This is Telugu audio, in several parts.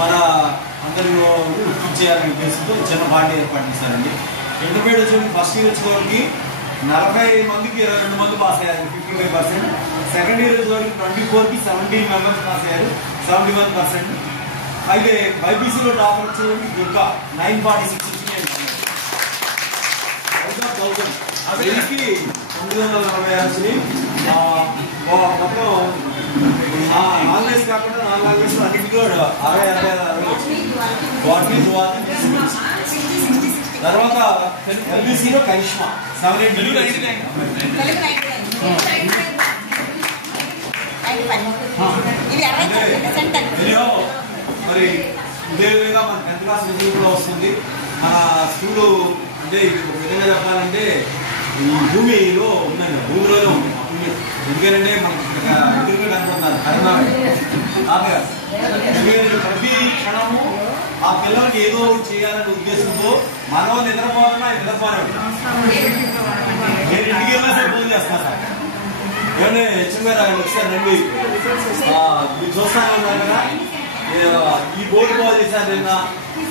మన అందరిలో గుర్తు చేయాలనే ఉద్దేశంతో చిన్న పార్టీ ఏర్పాటు చేశారండి. ఇంటర్మీడియట్ వచ్చి ఫస్ట్ ఇయర్ వచ్చేవారికి 40 మందికి 22 మంది పాస్ అయ్యారు, 55%. సెకండ్ ఇయర్ వచ్చేవారికి 24కి 17 మెంబర్స్ పాస్ అయ్యారు, 71%. అయితే బైపీసీలో టాపర్ వచ్చేవారికి ఇంకా 946 వచ్చినాయి. 940 వచ్చినాయి. మొత్తం నాలుగేసి కాకుండా 4 లాంగ్వేజ్ అన్నింటిలో 60 తర్వాత ఎల్బీసీలో కరిష్మా 789. మరి ఇదే విధంగా మన 10th క్లాస్ రిజల్ట్ కూడా వస్తుంది. మన స్కూలు అంటే ఒక విధంగా చెప్పాలంటే ఈ భూమిలో ఉందండి, భూమిలోనే ఉంది. ఎందుకంటే మనకు ఎదురుగా కనుకుంటున్నారు ప్రతి క్షణము ఆ పిల్లలకి ఏదో చేయాలనే ఉద్దేశంతో మనం నిద్రపోతున్నా నిద్రపోనే నేను ఇంటికి వెళ్ళినా సరే ఫోన్ చేస్తాను సార్. ఏమంటే హెచ్ఎం గారు ఆయన వచ్చారు రండి, మీరు చూస్తాను ఉన్నారు కదా, ఈ బోర్డు బాగా చేశారు నిన్న,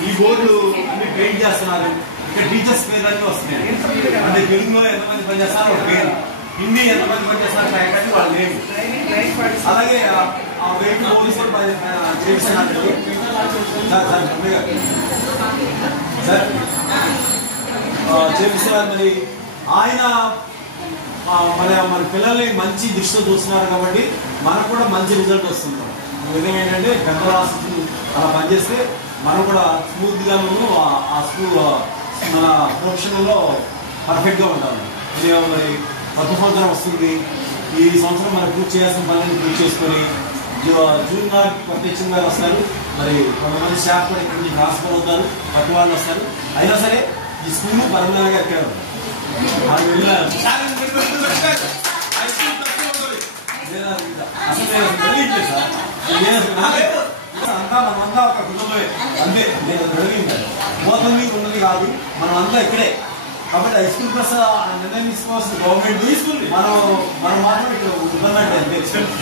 ఈ బోర్డు అన్ని పెయింట్ చేస్తున్నారు. ఇక్కడ టీచర్స్ పేర్లన్నీ వస్తున్నాయి. అంటే తెలుగులో ఎంతమంది పనిచేస్తారు ఒక పేరు, హిందీ ఎంతమంది పనిచేస్తారు కానీ వాళ్ళు లేవు. అలాగే ఆ వెయిట్ పోలీసులు చేస్తున్నారు సార్ చేపిస్తున్నారు. మరి ఆయన మన పిల్లల్ని మంచి దృష్టితో చూస్తున్నారు కాబట్టి మనకు కూడా మంచి రిజల్ట్ వస్తుంది. విధంగా ఏంటంటే పెద్ద రాష్ట్రం అలా పనిచేస్తే మనం కూడా స్మూత్గాను ఆ స్కూల్ మన ప్రొఫెషనల్లో పర్ఫెక్ట్గా ఉంటాము. మరి కొత్త సంవత్సరం వస్తుంది, ఈ సంవత్సరం మనం పూర్తి చేయాల్సిన పనులను పూర్తి చేసుకొని జూన్ నాటికి కొత్త హెచ్ఎం గారు వస్తారు. మరి కొంతమంది స్టాఫ్ కూడా ఇక్కడ నుంచి ట్రాన్స్ఫర్ అవుతారు, కొత్త వాళ్ళు వస్తారు. అయినా సరే ఈ స్కూల్ పర్మనెంట్గా ఎక్కారు. అది వెళ్ళారు అంతా మనమంతా ఒక కుటుంబమే అంతే. నేను అడిగింది పోతుంది ఉన్నది కాదు, మనం అంతా ఇక్కడే. కాబట్టి హై స్కూల్ ప్లస్ నిర్ణయం తీసుకోవాల్సింది గవర్నమెంట్. మనం మాత్రం ఇక్కడ ఉన్నట్టు అంతే.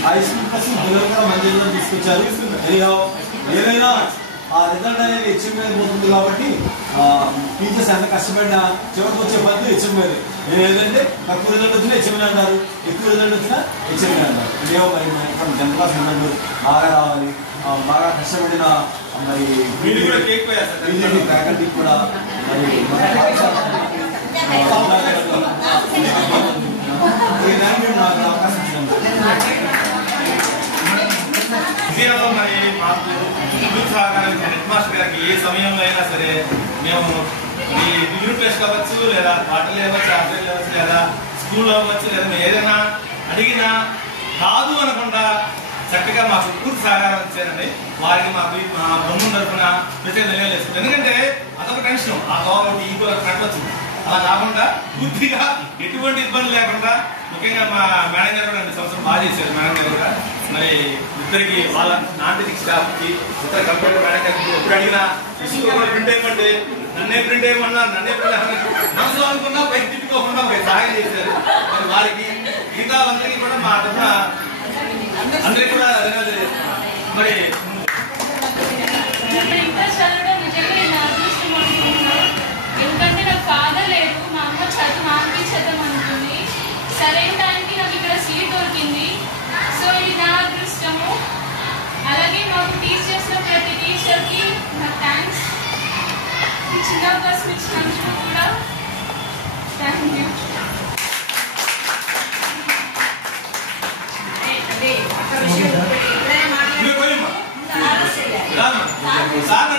హై స్కూల్ ప్లస్ పిల్లలు కూడా మంచి రిజల్ట్ తీసుకొచ్చారు. ఏదైనా ఆ రిజల్ట్ అనేది హెచ్ఎం మీద పోతుంది కాబట్టి టీచర్స్ ఎంత కష్టపడినా చివరికి వచ్చే పద్ధతి హెచ్ఎం మీద. ఏదంటే తక్కువ రిజల్ట్ వచ్చినా హెచ్ఎం అంటారు, ఎక్కువ రిజల్ట్ వచ్చినా హెచ్ఎం అంటారు. ఏవో మరి 10th క్లాస్ రిజల్ట్ బాగా రావాలి, బాగా కష్టపడిన మరి ఫ్యాకల్టీ కూడా మరి విజయంలో మరి మాకు సహకారం హెడ్ మాస్టర్ గారికి ఏ సమయంలో అయినా సరే మేము ఈ యూనిట్ టెస్ట్ అవ్వచ్చు, లేదా వాటర్ లేవచ్చు, ఆఫ్టర్ లేవచ్చు, లేదా స్కూల్లో అవ్వచ్చు, లేదా మేము ఏదైనా అడిగినా కాదు అనకుండా చక్కగా మాకు పూర్తి సహకారం ఇచ్చారండి. వారికి మాకు మా బొమ్మ తరఫున ప్రత్యేక ధన్యవాదాలు. ఎందుకంటే అదొక టెన్షన్, ఆ గవర్నమెంట్ ఇంకో కట్టవచ్చు. అలా కాకుండా పూర్తిగా ఎటువంటి ఇబ్బంది లేకుండా, ముఖ్యంగా మా మేడం గారు కూడా 2 సంవత్సరం బాగా చేశారు. మేడం గారు కూడా మరి ఇద్దరికి వాళ్ళ నాన్ టీచింగ్ స్టాఫ్కి ఇతర కంప్యూటర్ మేడం గారికి ఎప్పుడు అడిగినా ప్రింట్ వేయమంటే నన్నే ప్రింట్ వేయమన్నా, నన్నే ప్రింట్ మనసులో అనుకున్నా బయట తిట్టుకోకుండా సహాయం చేశారు. మరి వారికి మిగతా అందరికీ కూడా మా తరఫున అందరికీ కూడా ధన్యవాదాలు చేస్తున్నాం. మరి ఎందుకంటే నాకు ఫాదర్ లేదు, మా అమ్మ చదువు మానిపించేద్దాం అనుకుంది. సరైన టైంకి నాకు ఇక్కడ సీట్ దొరికింది. సో ఇది నా అదృష్టము. అలాగే మాకు టీచ్ చేసిన ప్రతి టీచర్కి నాకు థ్యాంక్స్. చిన్న అవకాశం ఇచ్చినందుకు కూడా థ్యాంక్ యూ. సార్